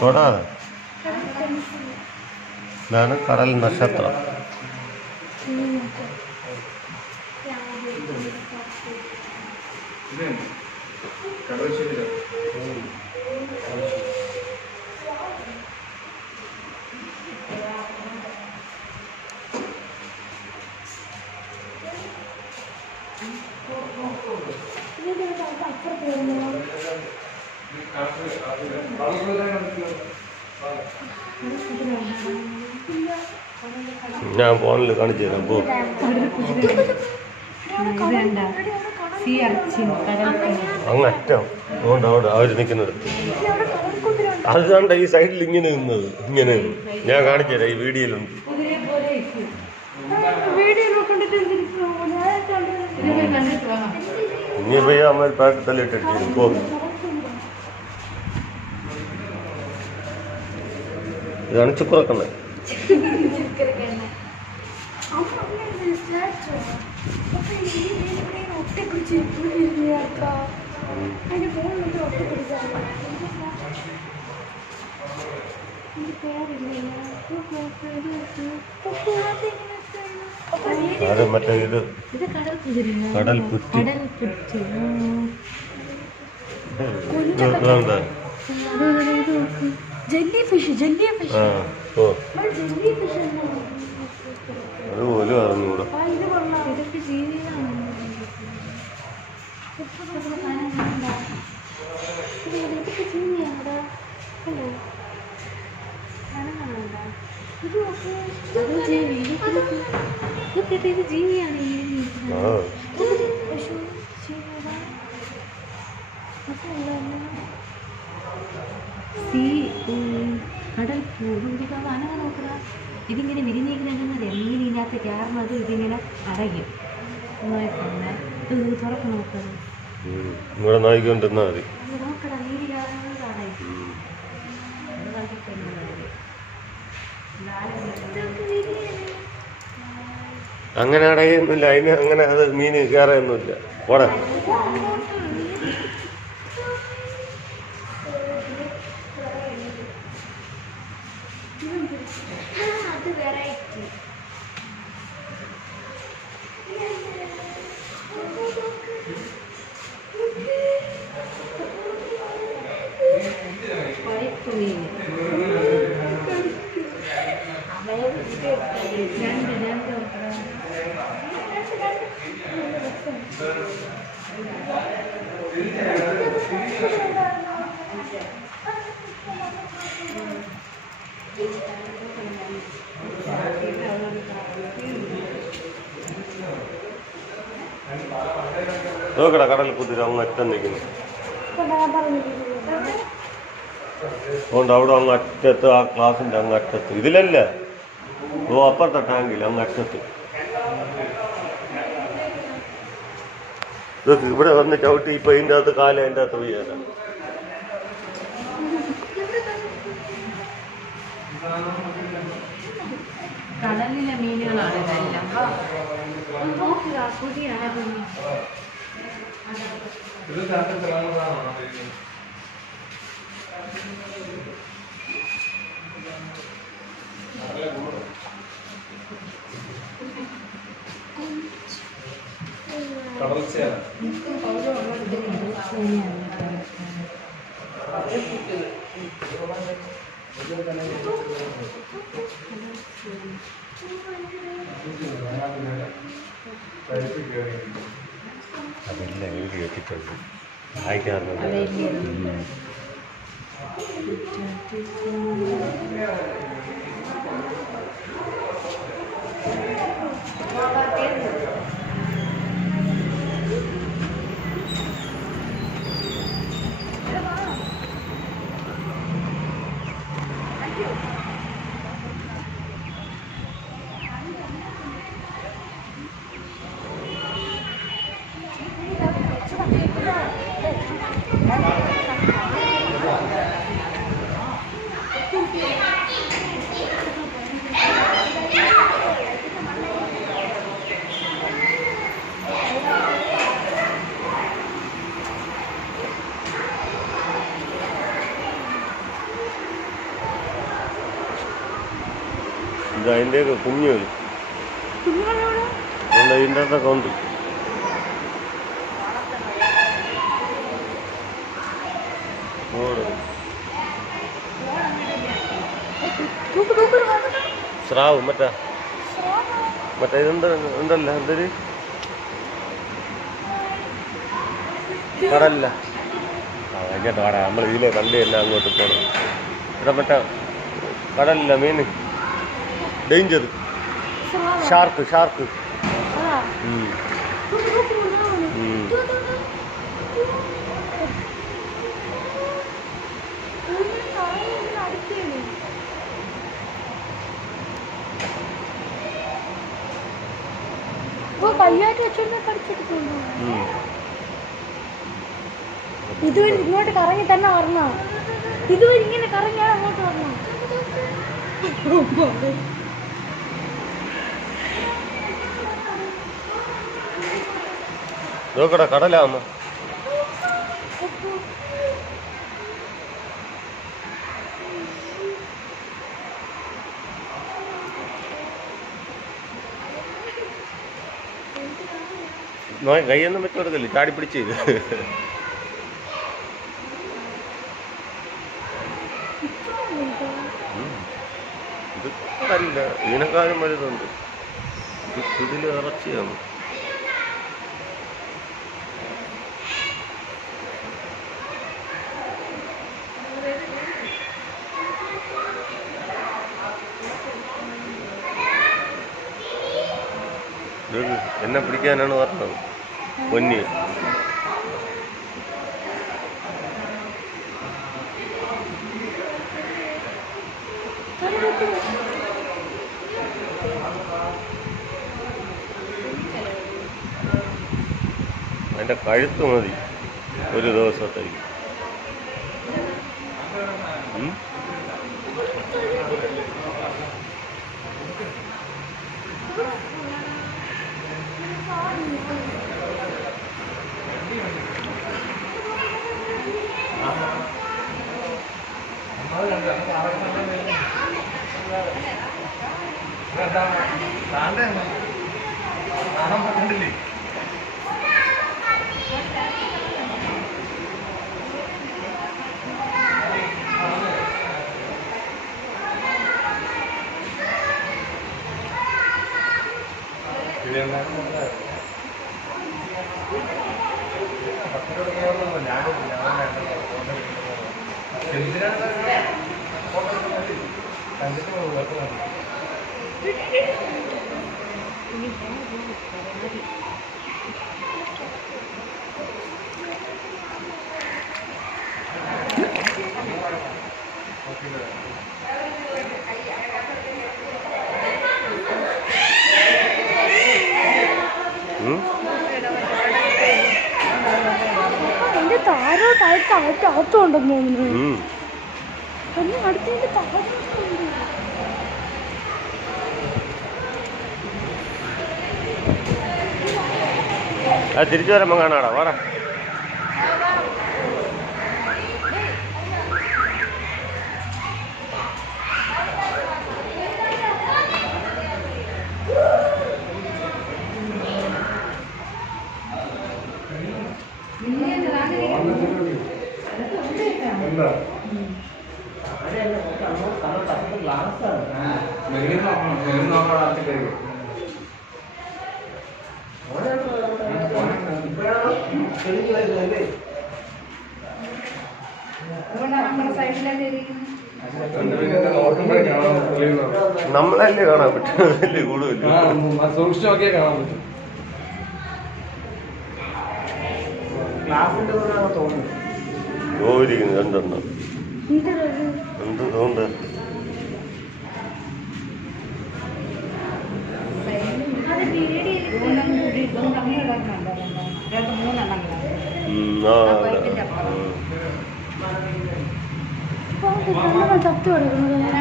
തൊടാതെ ഇതാണ് കടൽ നക്ഷത്രം. ഞാൻ ഫോണിൽ കാണിച്ചു തരാം. പോ അങ്ങറ്റം അതുകൊണ്ട് അവിടെ അവർ നിൽക്കുന്നത് അത് കണ്ട ഈ സൈഡിൽ ഇങ്ങനെ നിന്നത് ഇങ്ങനെ ഞാൻ കാണിച്ചു തരാം. ഈ വീഡിയോയിലുണ്ട്. ഇനി പോയി അമ്മ പാട്ട് തല്ലിട്ടിട്ട് പോ. ഇതാണ് ചുക്കുറക്കണ്ണ. അത് മറ്റേ ഇത് കടൽ പുറ്റി. അതുപോലെ അറിഞ്ഞൂടാ. ഇത് ജീവിയാണ്. കടൽ പൂരിക്കാണ് നോക്കുക. ഇതിങ്ങനെ വിരിഞ്ഞിരിക്കുന്നത് എങ്ങനെ ഇതിനകത്ത് കയറുന്നത് ഇതിങ്ങനെ അടയും. ഇത് തുറക്ക് നോക്കുന്നത് ഇവിടെ നോക്കിക്കൊണ്ടിരുന്നാ മതി. നോക്കടാ നീര് കയറുന്നത് അടയും. അങ്ങനെ അടയൊന്നുമില്ല, അതിന് അങ്ങനെ അത് മീൻ കയറൊന്നുമില്ല. പോടാ. നോക്കടാ, കടൽ കുതിര അങ്ങ് അറ്റം നിൽക്കുന്നു. അതുകൊണ്ട് അവിടെ അങ്ങ് അറ്റത്ത്, ആ ക്ലാസിൻ്റെ അങ്ങ് അറ്റത്ത്, ഇതിലല്ല, ഓ അപ്പുറത്തെ ടാങ്കിൽ അങ്ങ് അറ്റത്ത്. ഇതൊക്കെ ഇവിടെ വന്ന് ചവിട്ടി ഇപ്പൊ ഇതിൻ്റെ അകത്ത് കാലം അതിൻ്റെ അകത്ത് വീഴാൻ. കടലിലെ മീനുകളാണ് ഇതെല്ലാം. നോക്കുക, പുതിയാണ് കുഞ്ഞി. അതില്ല, എഴുതി വെച്ചിട്ടുണ്ട്, വായിക്കാറുണ്ട്. ഇത് അതിൻ്റെയൊക്കെ കുഞ്ഞു വരും, അതുകൊണ്ട് അതിൻ്റെ അകത്തൊക്കെ ഉണ്ട്. സ്രാവ് മറ്റേ ഇതെന്താ ഉണ്ടല്ല, എന്തൊരു കടല്ല. അതിൻ്റെ കട നമ്മൾ ഇതിലെ കണ്ടു തന്നെ അങ്ങോട്ട് പോകണം. ഇവിടെ മറ്റേ കടലില്ല മീൻ, ഡേഞ്ചർ, ഷാർക്ക്. ഇതുവഴി ഇങ്ങോട്ട് കറങ്ങി തന്നെ വരണം. ഇതുവഴി ഇങ്ങനെ കറങ്ങിയാണ് അങ്ങോട്ട് വരണം. നോക്കടാ, കടലാന്ന്. കൈയൊന്നും വെച്ച് കൊടുക്കല്ലേ, ചാടി പിടിച്ച്. ഇത് കടലില്ല, ഇതിനെക്കാളും വലുതുണ്ട്. ഇതിൽ ഇറച്ചിയാണ്. എന്നെ പിടിക്കാനാണ് പറഞ്ഞത്, പൊന്നി. അതിൻ്റെ കഴുത്ത് മതി ഒരു ദിവസത്തേക്ക്. എന്റെ താരോട്ടായിട്ട് അകത്തുണ്ടെന്ന് തോന്നുന്നു. ഒന്നും അടുത്തതിന്റെ താരോട്ടുണ്ട്. തിരിച്ചു വരുമ്പോ കാണാടാ വാടാ. നമ്മളല്ലേ കാണാൻ പറ്റും, വലിയ കൂടുതൽ സൂക്ഷിച്ചു നോക്കിയാൽ കാണാൻ പറ്റും. ഓരിക്കുന്നു രണ്ടെണ്ണം. എന്ത് തോണ്ട്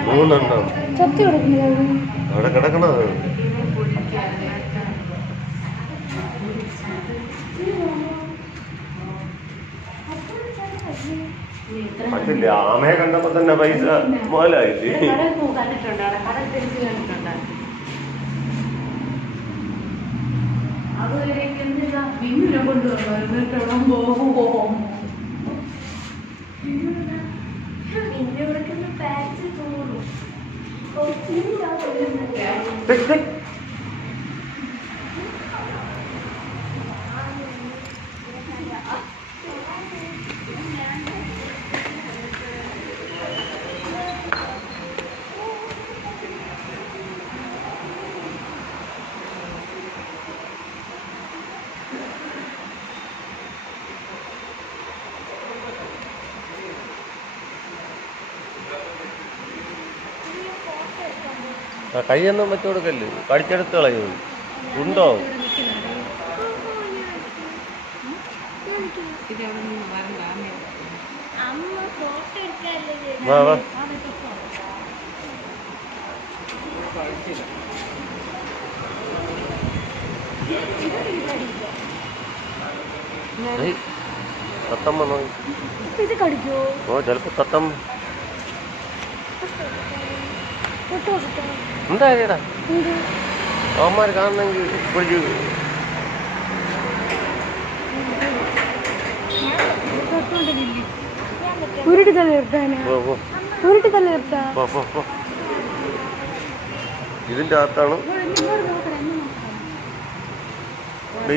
മൂന്നെണ്ണം ചത്തി കിടക്കുന്നത് അവിടെ കിടക്കണത്. കണ്ടില്ലേ, ആമയെ കണ്ടപ്പോ തന്നെ പൈസ മുതലായില്ലേ. കൈയൊന്നും വെച്ചു കൊടുക്കല്ലേ, കടിച്ചെടുത്ത് കളയും. ഉണ്ടോ വാ വാ. തത്തമ്മ ഇത് കടിക്കോ? ഓ ചിലപ്പോ തത്തമ്മ എന്തായാലും അവന്മാർ കാണണമെങ്കിൽ കുടിച്ച് ഉരുട്ടി തല ഇട്ടാനാ, ഉരുട്ടി തല ഇട്ടാ. ഇതിന്റെ അകത്താണ്,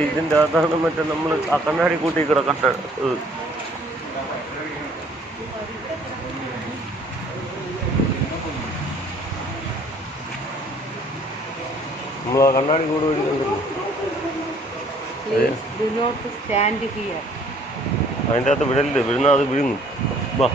ഇതിന്റെ അകത്താണ് മറ്റേ നമ്മള് ആ കണ്ണാടി കൂട്ടി കിടക്കണ്ട. നമ്മൾ ആ കണ്ണാടി കൂട് മേടിക്കണ്ടല്ലോ, അതിൻ്റെ അകത്ത് വിടലില്ല, വിഴുന്ന അത് വിഴുങ്ങും. വാ